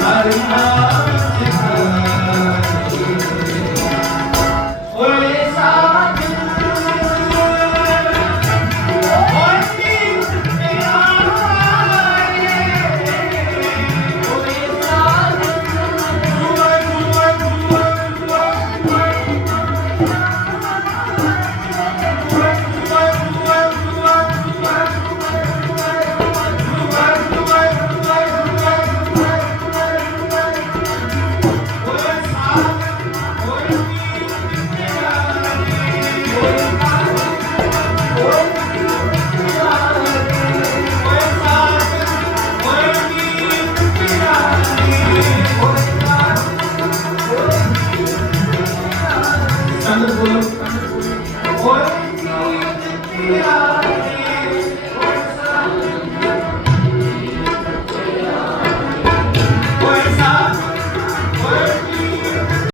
Hare Yeah.